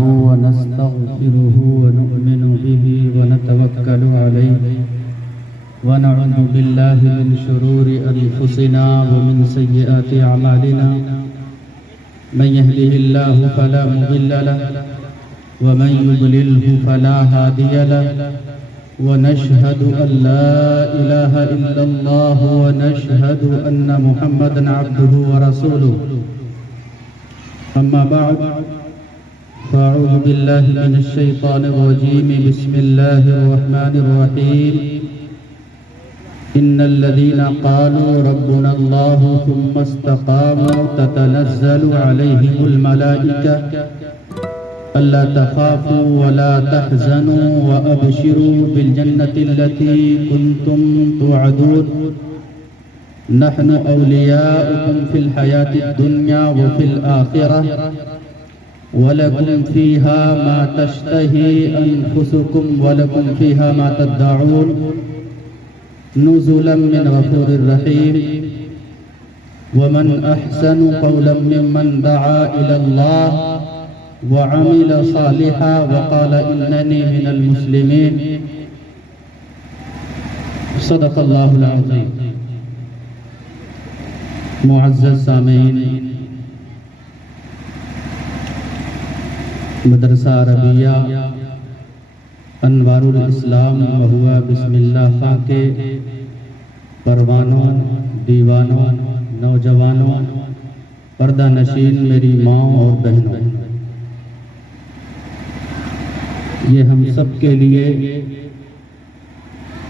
ونستغفره ونؤمن به ونتوكل عليه ونعوذ بالله من شرور أنفسنا ومن سيئات أعمالنا من يهده الله فلا مضل له ومن يضلله فلا هادي له ونشهد أن لا إله إلا الله ونشهد أن محمدا عبده ورسوله أما بعد فأعوذ بالله من الشيطان الرجيم بسم الله الرحمن الرحيم إن الذين قالوا ربنا الله ثم استقاموا تتنزل عليهم الملائكة ألا تخافوا ولا تحزنوا وأبشروا بالجنة التي كنتم توعدون نحن أولياؤكم في الحياة الدنيا وفي الآخرة ولكم فيها ما تشتهي أنفسكم ولكم فيها ما تدعون نزلا من غفور رحيم ومن أحسن قولا ممن دعا إلى الله وعمل صالحا وقال إنني من المسلمين صدق الله العظيم. معزز سامعین، مدرسہ عربیہ انوار الاسلام مہوا بسم اللہ خاں کے پروانوں، دیوانوں، نوجوانوں، پردہ نشین میری ماں اور بہنوں، یہ ہم سب کے لیے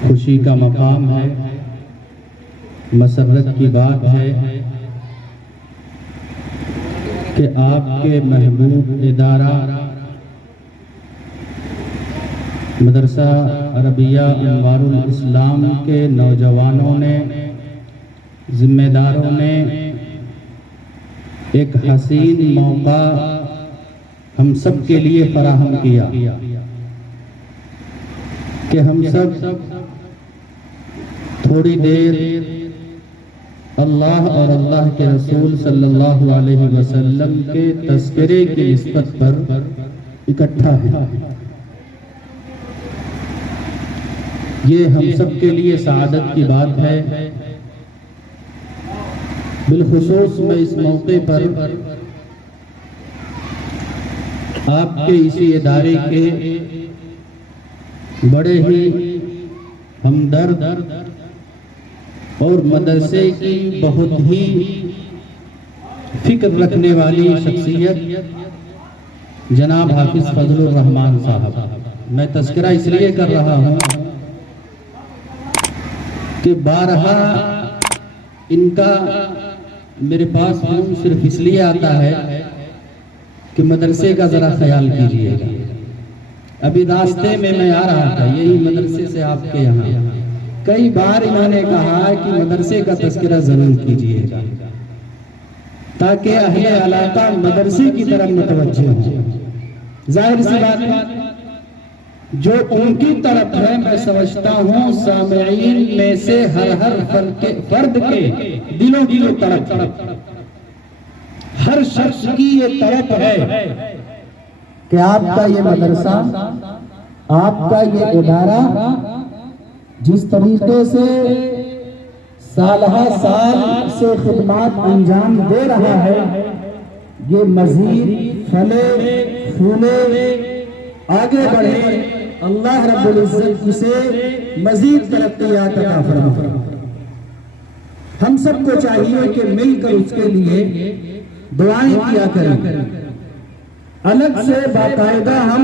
خوشی کا مقام ہے، مسرت کی بات ہے کہ آپ کے محبوب ادارہ مدرسہ عربیہ انوار الاسلام کے نوجوانوں نے، ذمہ داروں نے ایک حسین موقع ہم سب کے لیے فراہم کیا کہ ہم سب تھوڑی دیر اللہ اور اللہ کے رسول صلی اللہ علیہ وسلم کے تذکرے کی نسبت پر اکٹھا ہیں۔ یہ ہم سب کے لیے سعادت کی بات ہے۔ بالخصوص میں اس موقع پر آپ کے اسی ادارے کے بڑے ہی ہمدرد اور مدرسے کی بہت ہی فکر رکھنے والی شخصیت جناب حافظ فضل الرحمان صاحب، میں تذکرہ اس لیے کر رہا ہوں کہ بارہا ان کا میرے پاس فون صرف اس لیے آتا ہے کہ مدرسے کا ذرا خیال کیجئے گا۔ ابھی راستے میں آ رہا تھا یہی مدرسے سے آپ کے یہاں، کئی بار انہوں نے کہا کہ مدرسے کا تذکرہ ضرور کیجئے گا تاکہ اہل علاقہ مدرسے کی طرف متوجہ ہوں۔ ظاہر سی بات ہے جو ان کی طرف ہے، میں سمجھتا ہوں سامعین میں سے ہر فرد کے دلوں کی یہ طرف، ہر شخص کی یہ طرف ہے کہ آپ کا یہ مدرسہ، آپ کا یہ ادارہ جس طریقے سے سالہ سال سے خدمات انجام دے رہا ہے، یہ مزید پھلے پھولے آگے بڑھے، اللہ رب العزت اسے مزید ترقیات عطا فرمائے۔ ہم سب کو چاہیے کہ مل کر اس کے لیے دعائیں کیا کریں، الگ سے باقاعدہ ہم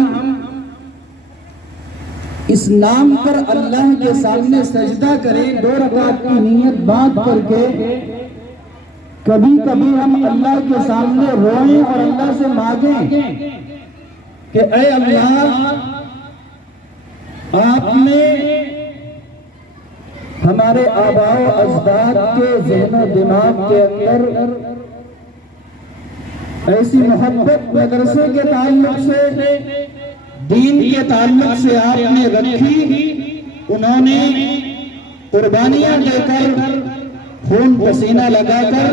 اس نام پر اللہ کے سامنے سجدہ کریں، 2 رکعت کی نیت باندھ کر کے کبھی کبھی ہم اللہ کے سامنے روئیں اور اللہ سے مانگیں کہ اے اللہ، آپ نے ہمارے آباء و اجداد کے ذہن و دماغ کے اندر ایسی محبت مدرسے کے تعلق سے، دین کے تعلق سے آپ نے رکھی، انہوں نے قربانیاں دے کر، خون پسینہ لگا کر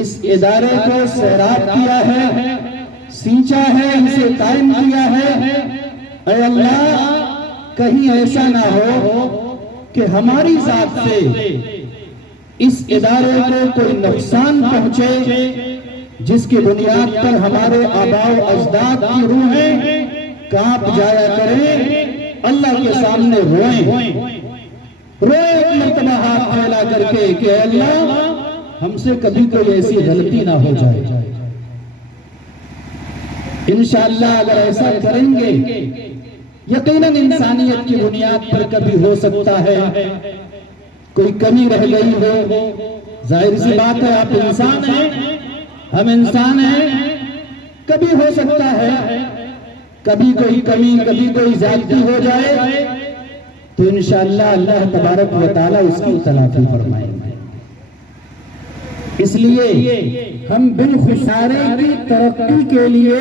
اس ادارے کو سیراب کیا ہے، سینچا ہے، اسے قائم کیا ہے۔ اے اللہ کہیں ایسا نہ ہو کہ ہماری ذات سے اس ادارے کو کوئی نقصان پہنچے جس کی بنیاد پر ہمارے آباء و اجداد کی روحیں کانپ جایا کریں، اللہ کے سامنے روئیں ایک مرتبہ ہاتھ پھیلا کر کے کہ اے اللہ ہم سے کبھی کوئی ایسی غلطی نہ ہو جائے۔ انشاءاللہ اگر ایسا کریں گے یقیناً انسانیت کی بنیاد پر کبھی ہو سکتا ہے کوئی کمی رہ گئی ہو۔ ظاہر سی بات ہے آپ انسان ہیں، ہم انسان ہیں، کبھی ہو سکتا ہے کبھی کوئی کمی، کبھی کوئی زیادتی ہو جائے تو انشاءاللہ اللہ تبارک و تعالیٰ اس کی تلافی فرمائیں گے۔ اس لیے ہم بالخسارے کی ترقی کے لیے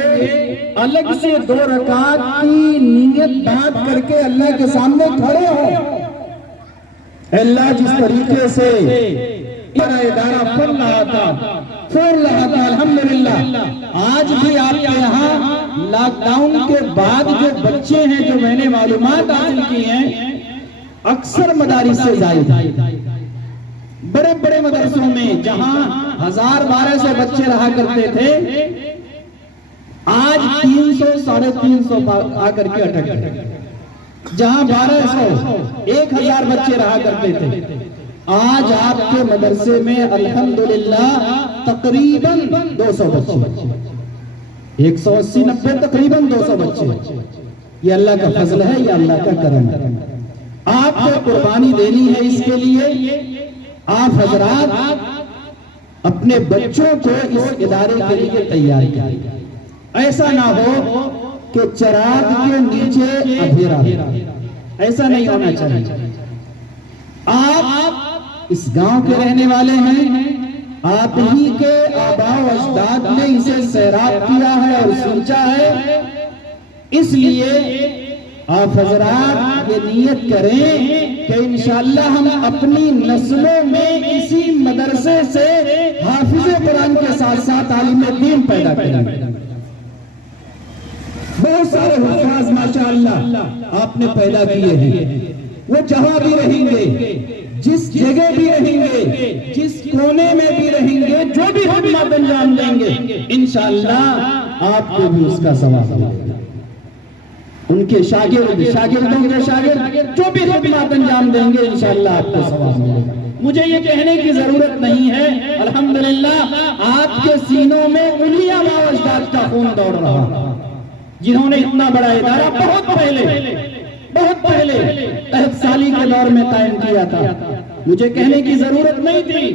الگ سے 2 رکعت کی نیت باندھ کر کے اللہ کے سامنے کھڑے ہوں۔ اللہ جس طریقے سے ادارہ پھول رہا تھا الحمدللہ، آج بھی آپ کے یہاں لاک ڈاؤن کے بعد جو بچے ہیں، جو میں نے معلومات حاصل کی ہیں، اکثر مدارس سے زائد ہیں۔ بڑے بڑے مدرسوں میں جہاں 1000-1200 بچے رہا کرتے تھے، آج 300 ساڑھے 300 آ کر کے اٹک گئے۔ جہاں 1200 1000 بچے رہا کرتے تھے، آج آپ کے مدرسے میں الحمدللہ تقریباً 200 بچے، 180-90 تقریباً 200 بچے۔ یہ اللہ کا فضل ہے، یہ اللہ کا کرم ہے۔ آپ کو قربانی دینی ہے اس کے لیے۔ آپ حضرات اپنے بچوں کو اس ادارے کے لیے تیار کریں۔ ایسا نہ ہو کہ چراغ کے نیچے اندھیرا، ایسا نہیں ہونا چاہیے۔ آپ اس گاؤں کے رہنے والے ہیں، آپ ہی کے آباء و اجداد نے اسے سیراب کیا ہے اور سوچا ہے، اس لیے آپ حضرات یہ نیت کریں کہ انشاءاللہ ہم اپنی نسلوں میں اسی مدرسے سے حافظ قرآن کے ساتھ ساتھ عالم دین پیدا کریں۔ بہت سارے حفاظ ماشاءاللہ آپ نے پیدا کیے ہیں، وہ جہاں بھی رہیں گے، جس جگہ بھی رہیں گے، جس کونے میں بھی رہیں گے، جو بھی خدمات انجام دیں گے، انشاءاللہ آپ کو بھی اس کا ثواب ملے گا۔ ان کے شاگردوں کے شاگرد جو بھی خدمات انجام دیں گے، انشاءاللہ آپ کو ثواب ملے گا۔ مجھے یہ کہنے کی ضرورت نہیں ہے، الحمدللہ آپ کے سینوں میں انہی آباء و اجداد کا خون دوڑ رہا، جنہوں نے اتنا بڑا ادارہ بہت پہلے تحت سالی کے دور میں قائم کیا تھا۔ مجھے کہنے کی ضرورت نہیں تھی،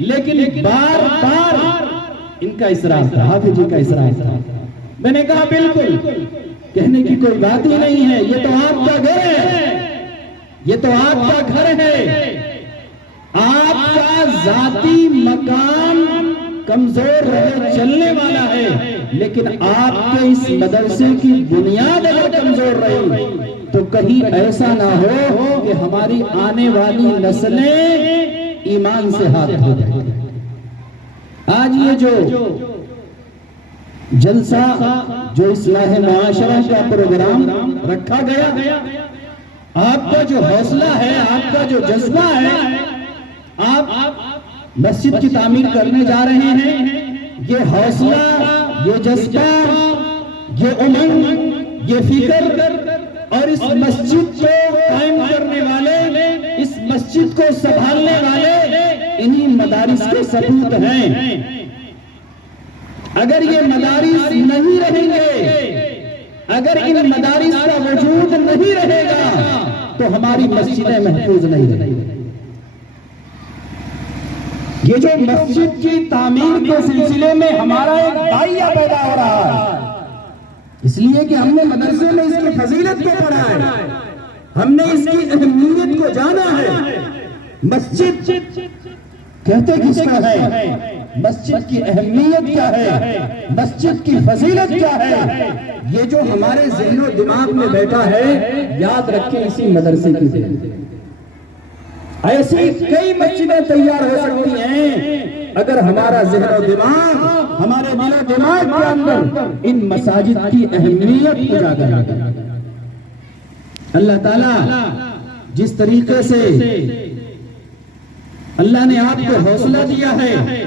لیکن بار بار ان کا اصرار تھا، حافظ جی کا اصرار تھا۔ میں نے کہا بالکل کہنے کی کوئی بات ہی نہیں ہے، یہ تو آپ کا گھر ہے، یہ تو آپ کا گھر ہے۔ آپ کا ذاتی مکان کمزور رہے چلنے والا ہے، لیکن آپ کے اس مدرسے کی بنیاد اگر کمزور رہی تو کہیں ایسا نہ ہو کہ ہماری آنے والی نسلیں ایمان سے ہاتھ دھو جائیں۔ آج یہ جو جلسہ، جو اصلاح معاشرہ کا پروگرام رکھا گیا، آپ کا جو حوصلہ ہے، آپ کا جو جذبہ ہے، آپ مسجد کی تعمیر کرنے جا رہے ہیں، یہ حوصلہ، یہ جذبہ، یہ امنگ، یہ فکر اور اس مسجد کو قائم کرنے والے، اس مسجد کو سنبھالنے والے انہی مدارس کے ثبوت ہیں۔ اگر یہ مدارس نہیں رہیں گے، اگر ان مدارس کا وجود نہیں رہے گا تو ہماری مسجدیں محفوظ نہیں رہیں گی۔ یہ جو مسجد کی تعمیر کے سلسلے میں ہمارا ایک داعیہ پیدا ہو رہا ہے، اس لیے کہ ہم نے مدرسے میں اس کی فضیلت کو پڑھا ہے، ہم نے اس کی اہمیت کو جانا ہے۔ مسجد کہتے کس کا ہے، مسجد کی اہمیت کیا ہے، مسجد کی فضیلت کیا ہے، یہ جو ہمارے ذہن و دماغ میں بیٹھا ہے، یاد رکھیں اسی مدرسے کی ذہن۔ ایسی کئی مسجدیں تیار ہو سکتی ہیں اگر ہمارا ذہن و دماغ، ہمارے دل و دماغ کے اندر ان مساجد کی اہمیت اجاگر کرے۔ اللہ تعالیٰ جس طریقے سے اللہ نے آپ کو حوصلہ دیا ہے،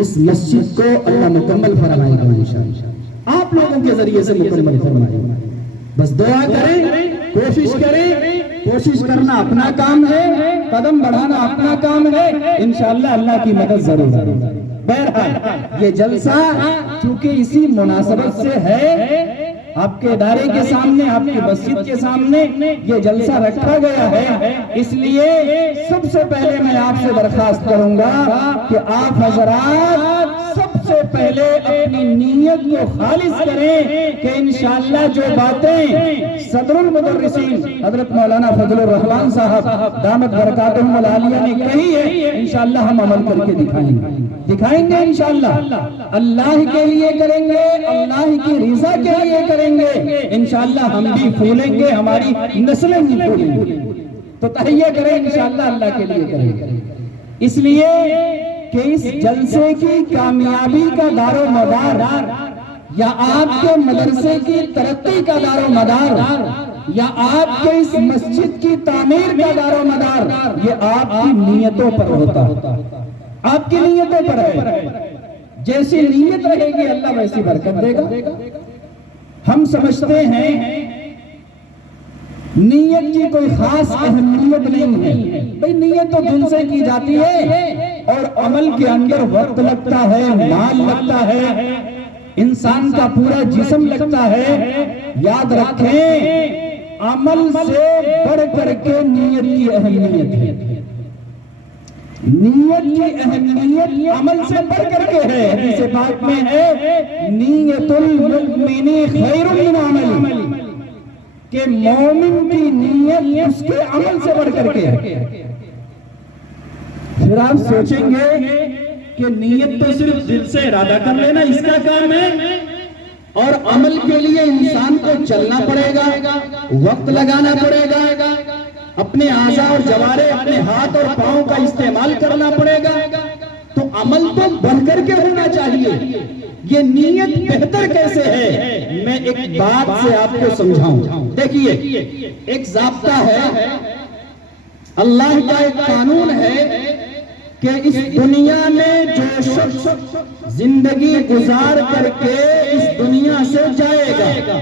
اس مسجد کو اللہ مکمل فرمائے گا انشاءاللہ، آپ لوگوں کے ذریعے سے مکمل فرمائے گا۔ بس دعا کریں، کوشش کریں، کوشش کرنا اپنا کام ہے، قدم بڑھانا اپنا کام ہے، انشاءاللہ اللہ کی مدد ضرور ہے۔ بہرحال یہ جلسہ چونکہ اسی مناسبت سے ہے، آپ کے ادارے کے سامنے، آپ کی مسجد کے سامنے یہ جلسہ رکھا گیا ہے، اس لیے سب سے پہلے میں آپ سے درخواست کروں گا کہ آپ حضرات سب سے پہلے اپنی نیت کو خالص کریں کہ انشاءاللہ جو باتیں صدر المدرسین حضرت مولانا فضل الرحمان صاحب دامت برکاتہم العالیہ نے کہی ہے، انشاءاللہ ہم عمل کر کے دکھائیں گے انشاءاللہ، اللہ کے لیے کریں گے، اللہ کی رضا کے لیے کریں گے، انشاءاللہ ہم بھی پھولیں گے، ہماری نسلیں بھی پھولیں گے۔ تو تہیہ کریں انشاءاللہ اللہ کے لیے کریں گے، اس لیے کہ اس جلسے کی کامیابی کا دار و مدار یا آپ کے مدرسے کی ترقی کا دار و مدار یا آپ کے اس مسجد کی تعمیر کا دار و مدار یہ آپ کی نیتوں پر ہوتا ہے، آپ کی نیتوں پر ہے۔ جیسی نیت رہے گی اللہ ویسی برکت دے گا۔ ہم سمجھتے ہیں نیت کی کوئی خاص اہمیت نہیں ہے، بھئی نیت تو دل سے کی جاتی ہے اور عمل کے اندر وقت لگتا ہے، مال لگتا ہے، انسان کا پورا جسم لگتا ہے۔ یاد رکھیں عمل سے بڑھ کر کے نیت کی اہمیت ہے، نیت کی اہمیت عمل سے بڑھ کر کے ہے۔ حدیث پاک میں ہے نیت المؤمن خیر من عمل، کہ مومن کی نیت اس کے عمل سے بڑھ کر کے ہے۔ پھر آپ سوچیں گے کہ نیت تو صرف دل سے ارادہ کر لینا اس کا کام ہے، اور عمل کے لیے انسان کو چلنا پڑے گا، وقت لگانا پڑے گا، اپنے اعضاء اور جوارے، اپنے ہاتھ اور پاؤں کا استعمال کرنا پڑے گا، تو عمل تو بڑھ کر کے ہونا چاہیے۔ یہ نیت بہتر کیسے ہے؟ میں ایک بات سے آپ کو سمجھاؤں۔ دیکھیے ایک ضابطہ ہے، اللہ کا ایک قانون ہے کہ اس دنیا میں جو شخص زندگی گزار کر کے اس دنیا سے جائے گا،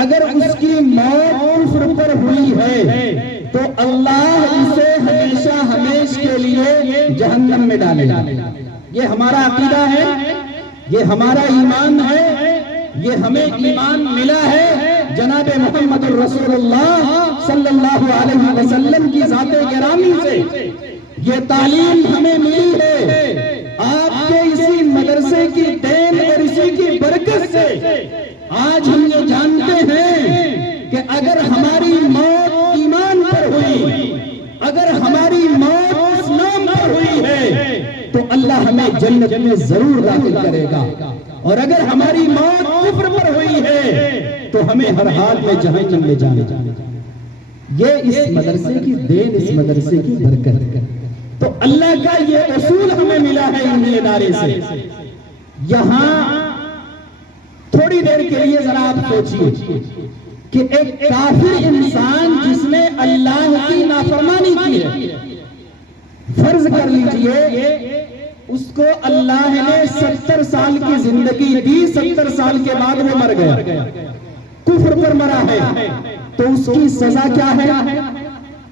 اگر اس کی موت کفر پر ہوئی ہے تو اللہ اسے ہمیشہ ہمیشہ کے لیے جہنم میں ڈالے گا۔ یہ ہمارا عقیدہ ہے، یہ ہمارا ایمان ہے، یہ ہمیں ایمان ملا ہے جناب محمد الرسول اللہ صلی اللہ علیہ وسلم کی ذات گرامی سے۔ یہ تعلیم ہمیں ملی ہے آپ کے اسی مدرسے کی دین اور اسی کی برکت سے۔ آج ہم یہ جانتے ہیں کہ اگر ہماری موت ایمان پر ہوئی، اگر ہماری موت اسلام پر ہوئی ہے تو اللہ ہمیں جنت میں ضرور داخل کرے گا، اور اگر ہماری موت کفر پر ہوئی ہے تو ہمیں ہر حال میں جہنم میں جانا۔ یہ اس مدرسے کی دین، اس مدرسے کی برکت۔ تو اللہ کا یہ اصول ہمیں ملا ہے ان ادارے سے۔ یہاں تھوڑی دیر کے لیے ذرا آپ سوچیے کہ ایک کافر انسان جس نے اللہ کی نافرمانی کی ہے، فرض کر لیجئے اس کو اللہ نے 70 سال کی زندگی دی، 70 سال کے بعد وہ مر گیا، کفر پر مرا ہے، تو اس کی سزا کیا ہے؟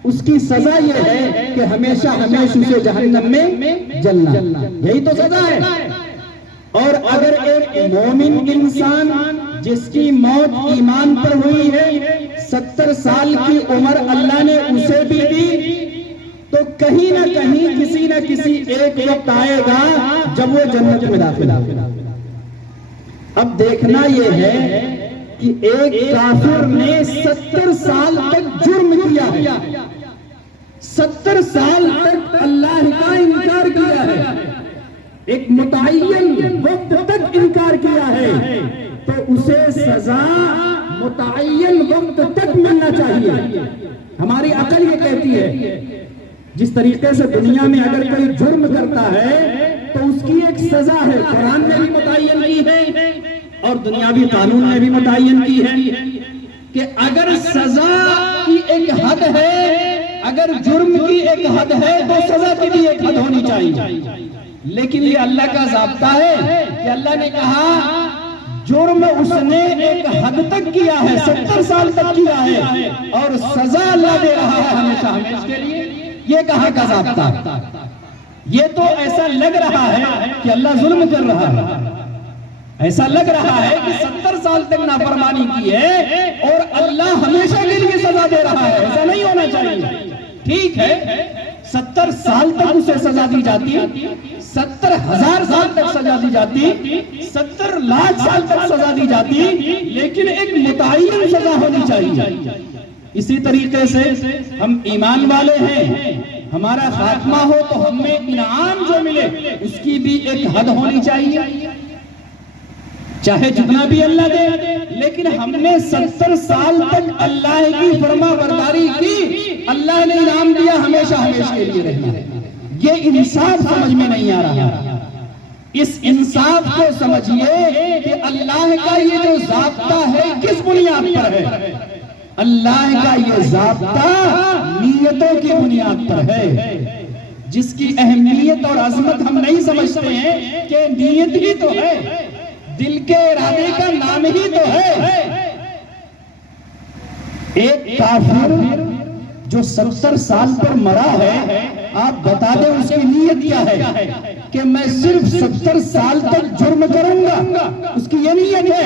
اس کی سزا یہ ہے کہ ہمیشہ ہمیشہ اسے جہنم میں جلنا، یہی تو سزا ہے۔ اور اگر ایک مومن انسان جس کی موت ایمان پر ہوئی ہے، 70 سال کی عمر اللہ نے اسے بھی دی، تو کہیں نہ کہیں کسی نہ کسی ایک وقت آئے گا جب وہ جنت میں داخل ہوگا۔ اب دیکھنا یہ ہے کہ ایک کافر نے 70 سال تک جرم کیا ہے، 70 سال تک اللہ کا انکار کیا ہے، ایک متعین وقت تک انکار کیا ہے، تو اسے سزا متعین وقت تک ملنا چاہیے۔ ہماری عقل یہ کہتی ہے جس طریقے سے دنیا میں اگر کوئی جرم کرتا ہے تو اس کی ایک سزا ہے، قرآن نے بھی متعین کی ہے اور دنیاوی قانون نے بھی متعین کی ہے کہ اگر سزا کی ایک حد ہے، اگر جرم کی ایک حد ہے تو سزا کی بھی ایک حد ہونی چاہیے۔ لیکن یہ اللہ کا ضابطہ ہے کہ اللہ نے کہا جرم اس نے ایک حد تک کیا ہے، 70 سال تک کیا ہے، اور سزا اللہ دے رہا ہے ہمیشہ ہمیشہ کے لیے۔ یہ کہاں کا ضابطہ؟ یہ تو ایسا لگ رہا ہے کہ اللہ ظلم کر رہا ہے، ایسا لگ رہا ہے کہ 70 سال تک نافرمانی کی ہے اور اللہ ہمیشہ کے لیے سزا دے رہا ہے۔ ایسا نہیں ہونا چاہیے۔ ٹھیک ہے 70 سال تک اسے سزا دی جاتی، 70,000 سال تک سزا دی جاتی، 70 لاکھ سال تک سزا دی جاتی، لیکن ایک متعین سزا ہونی چاہیے۔ اسی طریقے سے ہم ایمان والے ہیں، ہمارا خاتمہ ہو تو ہمیں انعام جو ملے اس کی بھی ایک حد ہونی چاہیے، چاہے جتنا بھی اللہ دے، لیکن ہم نے 70 سال تک اللہ کی فرما برداری کی، اللہ نے انعام دیا، ہمیشہ ہمیشہ کے لیے رہنا ہے۔ یہ انصاف سمجھ میں نہیں آ رہا۔ اس انصاف کو سمجھیے کہ اللہ کا یہ جو ضابطہ ہے کس بنیاد پر ہے؟ اللہ کا یہ ضابطہ نیتوں کی بنیاد پر ہے، جس کی اہمیت اور عظمت ہم نہیں سمجھتے ہیں کہ نیت ہی تو ہے، دل کے ارادے کا نام ہی تو ہے۔ ایک کافر جو 70 سال پر مرا ہے، آپ بتا دیں اس کی نیت کیا ہے کہ میں صرف 70 سال تک جرم کروں گا، اس کی یہ نیت ہے؟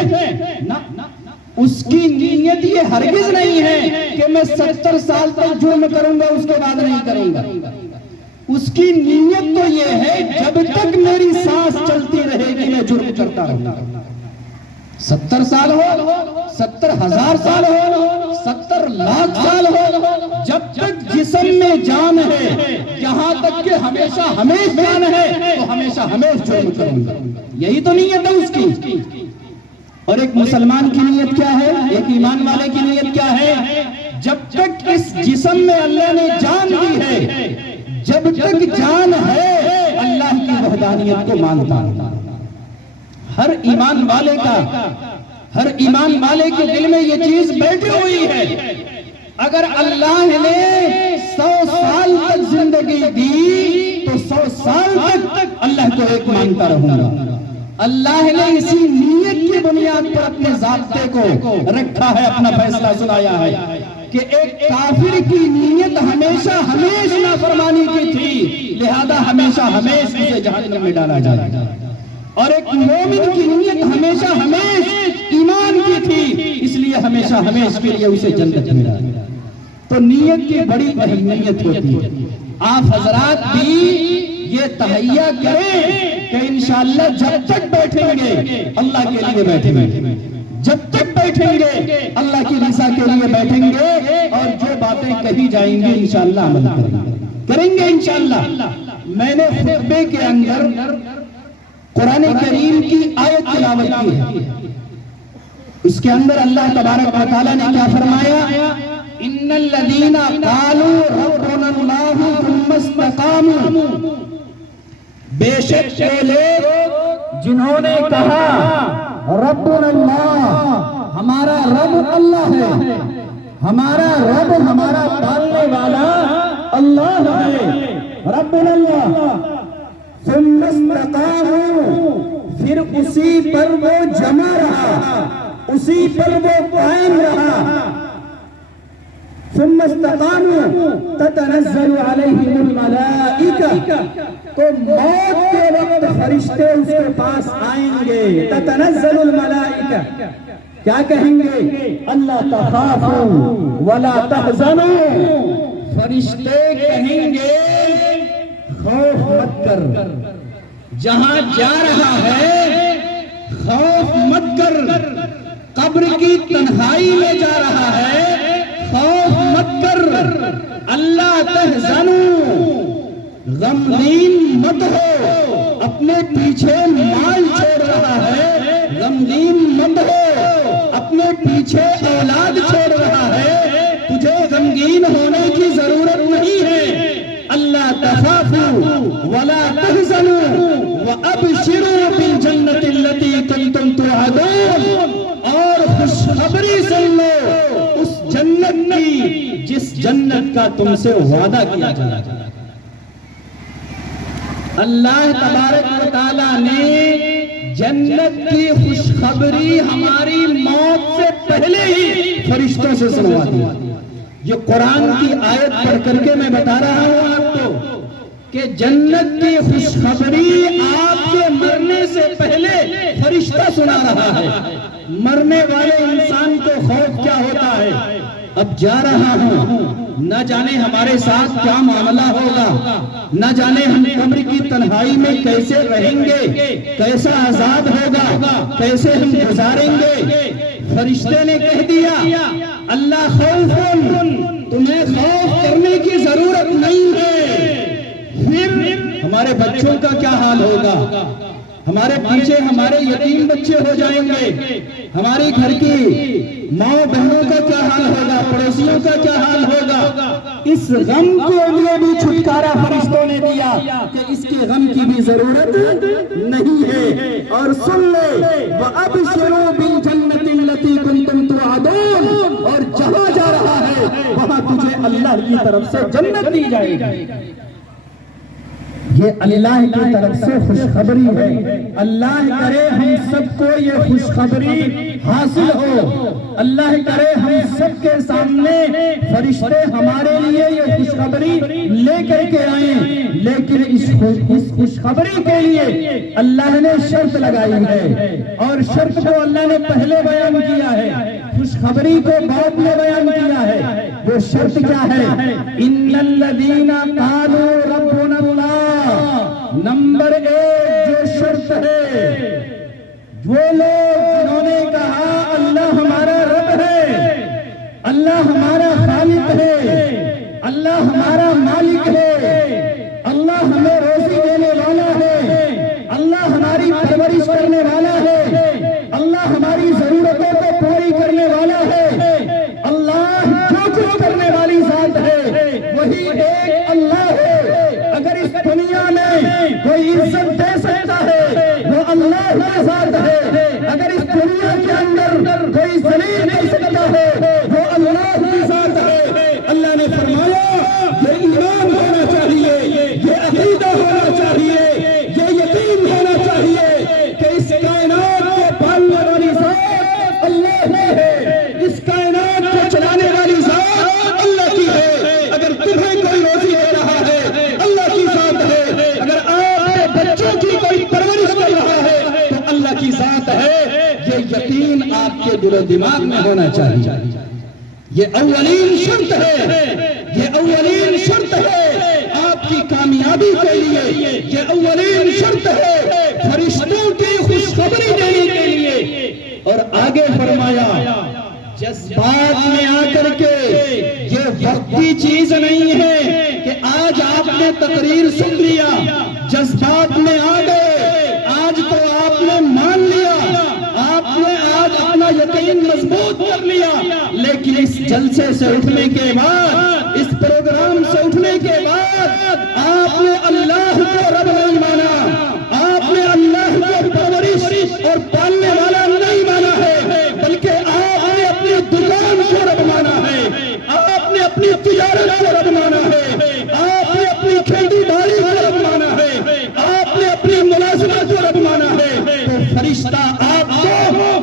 اس کی نیت یہ ہرگز نہیں ہے کہ میں 70 سال تک جرم کروں گا اس کے بعد نہیں کروں گا۔ اس کی نیت تو یہ ہے جب تک میری سانس چلتی رہے گی میں جرم کرتا رہوں گا۔ 70 سال ہو، 70,000 سال ہو، 70 لاکھ سال ہو، جب تک جسم میں جان ہے، یہاں تک کہ ہمیشہ ہمیشہ جان ہے تو ہمیشہ ہمیشہ جرم کروں گا۔ یہی تو نیت ہے اس کی۔ اور ایک مسلمان کی نیت کیا ہے؟ ایک ایمان والے کی نیت کیا ہے؟ جب تک اس جسم میں اللہ نے جان دی ہے، جب تک جان ہے اللہ کی وحدانیت کو مانتا ہے۔ ہر ایمان والے کے دل میں یہ چیز بیٹھی ہوئی ہے، اگر اللہ نے 100 سال تک زندگی دی تو 100 سال تک اللہ کو ایک مانتا رہوں گا۔ اللہ نے اسی نیت کی بنیاد پر اپنے ضابطے کو رکھا ہے، اپنا فیصلہ سنایا ہے کہ ایک کافر کی نیت ہمیشہ ہمیشہ نافرمانی کی تھی، لہذا ہمیشہ ہمیشہ اسے جہنم میں ڈالا جائے گا، اور ایک مومن کی نیت ہمیشہ ہمیشہ ایمان کی تھی، اس لیے ہمیشہ ہمیشہ کے لیے اسے جنت میں ڈالا جائے۔ تو نیت کی بڑی اہمیت ہوتی ہے۔ آپ حضرات بھی یہ تہیہ کریں کہ انشاءاللہ جب تک بیٹھیں گے اللہ کے لیے بیٹھیں گے، جب تک بیٹھیں گے اللہ کی رضا کے لیے بیٹھیں گے، اور جو باتیں کہی جائیں گی انشاءاللہ عمل کریں گے انشاءاللہ۔ میں نے خطبے کے اندر قرآن کریم کی آیت تلاوت کی ہے، اس کے اندر اللہ تبارک و تعالیٰ نے کیا فرمایا؟ ان الذین قالوا ربنا اللہ ثم استقاموا، بے شک وہ لوگ جنہوں نے کہا ربنا اللہ، ہمارا رب اللہ ہے، ہمارا رب ہمارا پالنے والا اللہ ہے، ربنا اللہ، ثم استقاموا، پھر اسی پر وہ جمع رہا، اسی پر وہ قائم رہا، ثم استقاموا تتنزل علیہم الملائکہ، تو موت کے وقت فرشتے اس کے پاس آئیں گے، تتنزل الملائکہ، کیا کہیں گے؟ اللہ تخافوا ولا تحزنوا، فرشتے کہیں گے خوف مت کر، جہاں جا رہا ہے خوف مت کر، قبر کی تنہائی میں جا رہا ہے خوف مت کر، اللہ تحزنوا، غمگین مت ہو، اپنے پیچھے مال چھوڑ رہا ہے غمگین مت ہو، اپنے پیچھے اولاد چھوڑ رہا ہے، تجھے غمگین ہونے کی ضرورت نہیں ہے، اللہ تخافوا ولا تحزنوا وابشروا بالجنة التي كنتم توعدون، اور خوشخبری سن لو اس جنت کی جس جنت کا تم سے وعدہ کیا جائے گا۔ اللہ تبارک و تعالیٰ نے جنت کی خوشخبری ہماری موت سے پہلے ہی فرشتوں سے سنوا دی۔ یہ قرآن کی آیت پڑھ کر کے میں بتا رہا ہوں آپ کو کہ جنت کی خوشخبری آپ کے مرنے سے پہلے فرشتہ سنا رہا ہے۔ مرنے والے انسان کو خوف کیا ہوتا ہے؟ اب جا رہا ہوں، نہ جانے ہمارے ساتھ کیا معاملہ ہوگا، نہ جانے ہم قبر کی تنہائی میں کیسے رہیں گے، کیسا عذاب ہوگا، کیسے ہم گزاریں گے۔ فرشتے نے کہہ دیا اللہ خوف، تمہیں خوف کرنے کی ضرورت نہیں ہے۔ پھر ہمارے بچوں کا کیا حال ہوگا؟ ہمارے پیچھے ہمارے یتیم بچے ہو جائیں گے، ہماری گھر کی ماں بہنوں کا کیا حال ہوگا، پڑوسیوں کا کیا حال ہوگا۔ اس غم کے لیے بھی چھٹکارا فرشتوں نے دیا کہ اس کے غم کی بھی ضرورت نہیں ہے۔ اور سن لے وَأَبْشِرُوا بِالْجَنَّةِ الَّتِي كُنتُمْ تُوعَدُونَ، اور جہاں جا رہا ہے وہاں تجھے اللہ کی طرف سے جنت دی جائے گی۔ یہ اللہ کی طرف سے خوشخبری ہے۔ اللہ کرے ہم سب کو یہ خوشخبری حاصل ہو، اللہ کرے ہم سب کے سامنے فرشتے ہمارے لیے یہ خوشخبری لے کر کے آئیں، لیکن اس خوشخبری کے لیے اللہ نے شرط لگائی ہے، اور شرط کو اللہ نے پہلے بیان کیا ہے، خوشخبری کو بعد میں بیان کیا ہے۔ وہ شرط کیا ہے؟ ان الذین قالوا ربنا اللہ، نمبر 1 جو شرط ہے، وہ لوگ جنہوں نے کہا اللہ ہمارا رب ہے، اللہ ہمارا خالق ہے، اللہ ہمارا مالک ہے، اللہ ہمیں روزی دینے والا ہے، اللہ ہماری پرورش کرنے والا ہے، اللہ ہماری ضرورتوں کو پوری کرنے والا ہے، اللہ جو کچھ کرنے والی ذات ہے وہی ایک اللہ ہے۔ اگر اس دنیا میں کوئی عزت دے سکتا ہے وہ اللہ کی ذات ہے، اگر اس دنیا کے اندر کوئی ذلیل کر سکتا ہے وہ اللہ کی ذات ہے۔ اللہ نے فرمایا یہ ایمان ہونا چاہیے، یہ عقیدہ ہونا چاہیے، یہ یقین ہونا چاہیے کہ اس کائنات کو پالنے والی ذات اللہ کی ہے، اس کائنات کو چلانے والی ذات اللہ کی ہے۔ اگر تمہیں کوئی روزی دے رہا ہے اللہ کی ذات ہے، اگر آپ کے بچوں کی کوئی پرورش کر رہا ہے تو اللہ کی ذات ہے۔ یہ یقین آپ کے دل و دماغ میں ہونا چاہیے۔ یہ اولین شرط ہے، یہ اولین شرط ہے آپ کی کامیابی کے لیے، یہ اولین شرط ہے فرشتوں کی خوشخبری دینے کے لیے۔ اور آگے فرمایا جذبات میں آ کر کے، یہ وقتی چیز نہیں ہے کہ آج آپ نے تقریر سن لیا، جذبات میں آ گئے، آج تو آپ نے مان لیا، آپ نے آج اپنا یقین مضبوط کر لیا، لیکن اس جلسے سے اٹھنے کے بعد، اس پروگرام سے اٹھنے کے بعد آپ نے اللہ کو رب نہیں مانا، آپ نے اللہ کو پرورش اور پالنے والا نہیں مانا ہے، بلکہ آپ نے اپنی دکان کو رب مانا ہے، آپ نے اپنی تجارت کو رب مانا ہے، آپ نے اپنی کھیتی باڑی کو رب مانا ہے، آپ نے اپنی ملازمت کو رب مانا ہے، تو فرشتہ آپ کو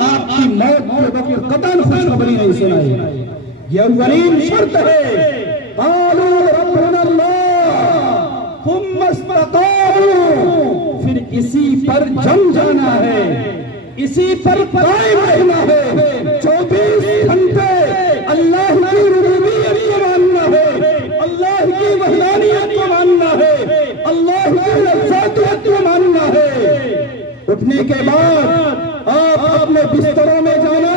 آپ کی موت کے وقت قطعاً خوشخبری نہیں سنائے۔ یہ اولین شرط ہے، قالوا ربنا اللہ ثم استقاموا، پھر اسی پر جم جانا ہے، اسی پر قائم رہنا ہے، 24 گھنٹے اللہ کی ربوبیت کو ماننا ہے، اللہ کی وحدانیت کو ماننا ہے، اللہ کی ذاتیت کو ماننا ہے۔ اٹھنے کے بعد آپ اپنے بستروں میں جانا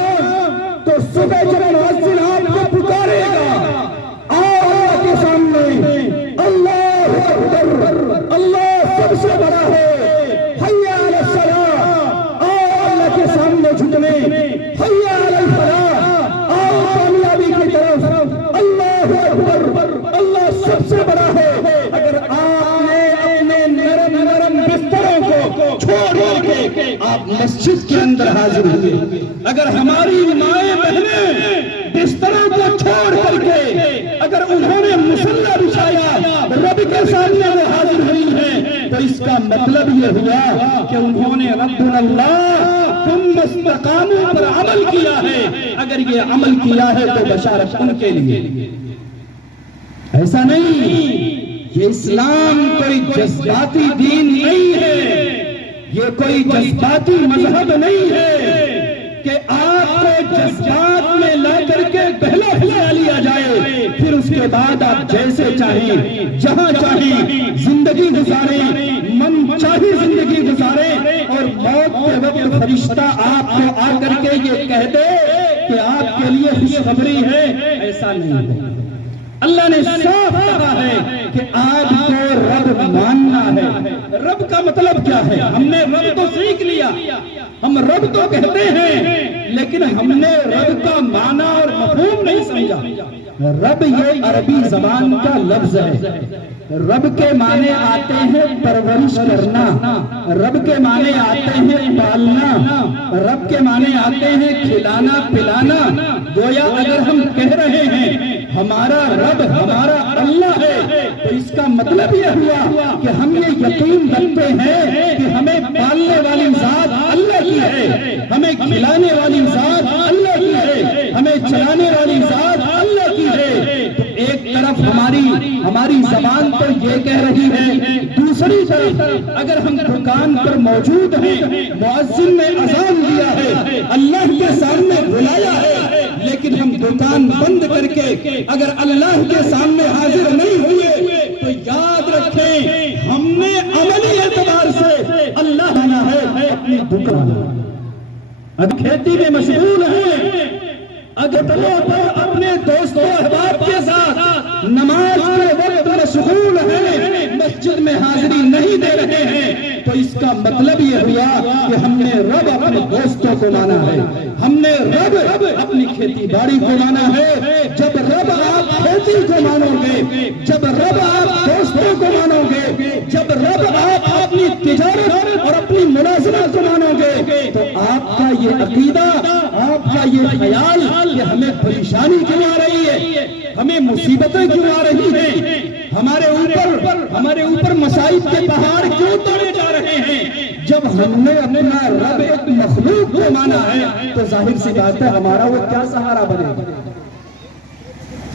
تو صبح جب مؤذن آپ کو پکارے گا، آؤ اللہ کے سامنے، اللہ اکبر، اللہ سب سے بڑا ہے، حی علی الصلاۃ، آؤ اللہ کے سامنے جھکنے، حی علی الفلاح، آؤ کامیابی کی طرف، اللہ اکبر، اللہ سب سے بڑا ہے۔ اگر آپ آپ مسجد کے اندر حاضر ہوئے، اگر ہماری مائیں بہنیں بستروں کو چھوڑ کر کے اگر انہوں نے مصلی بچھایا رب کے سامنے وہ حاضر ہوئی ہیں، تو اس کا مطلب یہ ہوا کہ انہوں نے ربنا اللہ ثم استقاموا پر عمل کیا ہے۔ اگر یہ عمل کیا ہے تو بشارت ان کے لیے۔ ایسا نہیں، یہ اسلام کوئی جذباتی دین نہیں ہے، یہ کوئی جذباتی مذہب نہیں ہے کہ آپ کو جذبات میں لا کر کے پہلے پھلا لیا جائے، پھر اس کے بعد آپ جیسے چاہیں جہاں چاہیں زندگی گزاریں، من چاہی زندگی گزاریں، اور موت کے وقت فرشتہ آپ کو آ کر کے یہ کہہ دے کہ آپ کے لیے خوشخبری ہے۔ ایسا نہیں ہے۔ اللہ نے صاف کہا ہے کہ آپ کو رب ماننا ہے۔ رب کا مطلب کیا ہے؟ ہم نے رب تو سیکھ لیا، ہم رب تو کہتے ہیں، لیکن ہم نے رب کا معنی اور مفہوم نہیں سمجھا۔ رب یہ عربی زبان کا لفظ ہے۔ رب کے معنی آتے ہیں پرورش کرنا، رب کے معنی آتے ہیں پالنا، رب کے معنی آتے ہیں کھلانا پلانا۔ گویا اگر ہم کہہ رہے ہیں ہمارا رب ہمارا اللہ ہے، تو اس کا مطلب یہ ہوا کہ ہم یہ یقین رکھتے ہیں کہ ہمیں پالنے والی ذات اللہ کی ہے، ہمیں کھلانے والی ذات اللہ کی ہے، ہمیں چلانے والی ذات اللہ کی ہے۔ تو ایک طرف ہماری زبان تو یہ کہہ رہی ہے، دوسری طرف اگر ہم دکان پر موجود ہیں، مؤذن نے اذان دیا ہے، اللہ کے سامنے بلایا ہے، لیکن ہم دکان بند کر کے اگر اللہ کے سامنے حاضر نہیں ہوئے، تو یاد رکھیں ہم نے عملی اعتبار سے اللہ بنا ہے اپنی دکان۔ اب کھیتی میں مشغول ہیں، اگر اپنے دوستوں احباب کے ساتھ نماز کے وقت مشغول ہیں، مسجد میں حاضری نہیں دے رہے ہیں، تو اس کا مطلب یہ ہوا کہ ہم نے رب اپنے دوستوں کو مانا ہے، ہم نے رب اپنی کھیتی باڑی کو مانا ہے۔ جب رب آپ کھیتی کو مانو گے، جب رب آپ دوستوں کو مانو گے، جب رب آپ اپنی تجارت اور اپنی ملازمت کو مانو گے، تو آپ کا یہ عقیدہ، آپ کا یہ خیال کہ ہمیں پریشانی کیوں آ رہی ہے، ہمیں مصیبتیں کیوں آ رہی ہیں، ہمارے اوپر مصائب کے پہاڑ کیوں توڑے جا رہے ہیں، جب ہم نے اپنا رب ایک مخلوق کو مانا ہے، تو ظاہر سی بات ہے ہمارا وہ کیا سہارا بنے گا،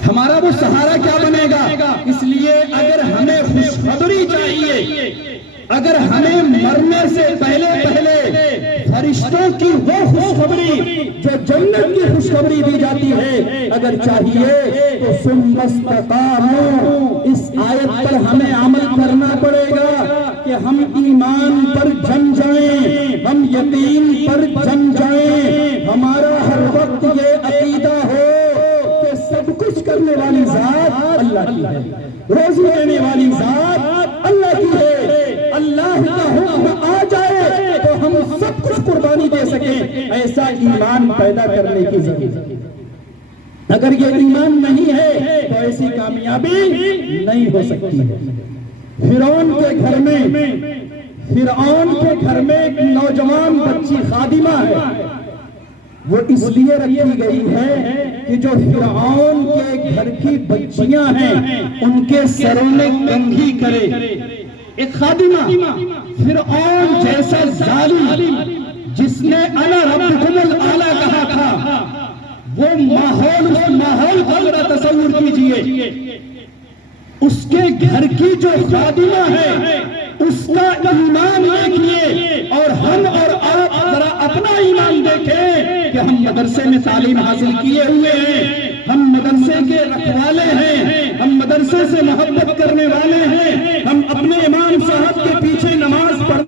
ہمارا وہ سہارا کیا بنے گا۔ اس لیے اگر ہمیں خوشخبری چاہیے، اگر ہمیں مرنے سے پہلے فرشتوں کی وہ خوشخبری جو جنت کی خوشخبری دی جاتی ہے اگر چاہیے، تو ثم استقاموا، اس آیت پر ہمیں عمل کرنا پڑے گا کہ ہم ایمان پر جم جائیں، ہم یقین پر جم جائیں، ہمارا ہر وقت یہ عقیدہ ہو کہ سب کچھ کرنے والی ذات اللہ کی ہے، روزی دینے والی ذات اللہ کی ہے۔ اللہ کا حکم آ جائے تو ہم سب کچھ قربانی دے سکیں، ایسا ایمان پیدا کرنے کی ضرورت ہے۔ اگر یہ ایمان نہیں ہے تو ایسی کامیابی نہیں ہو سکتی ہے۔ فرعون کے گھر میں ایک نوجوان بچی خادمہ ہے، وہ اس لیے رکھی گئی ہے کہ جو فرعون کے گھر کی بچیاں ہیں ان کے سروں میں کنگھی کرے۔ ایک خادمہ، فرعون جیسا ظالم جس نے انا ربکم الاعلی کہا تھا، وہ ماحول کو ذرا تصور کیجئے، اس کے گھر کی جو خادمہ ہے اس کا ایمان دیکھیے، اور ہم اور آپ ذرا اپنا ایمان دیکھیں کہ ہم مدرسے میں تعلیم حاصل کیے ہوئے ہیں، ہم مدرسے کے رکھوالے ہیں، ہم مدرسے سے محبت کرنے والے ہیں، ہم اپنے امام صاحب کے پیچھے نماز پڑھ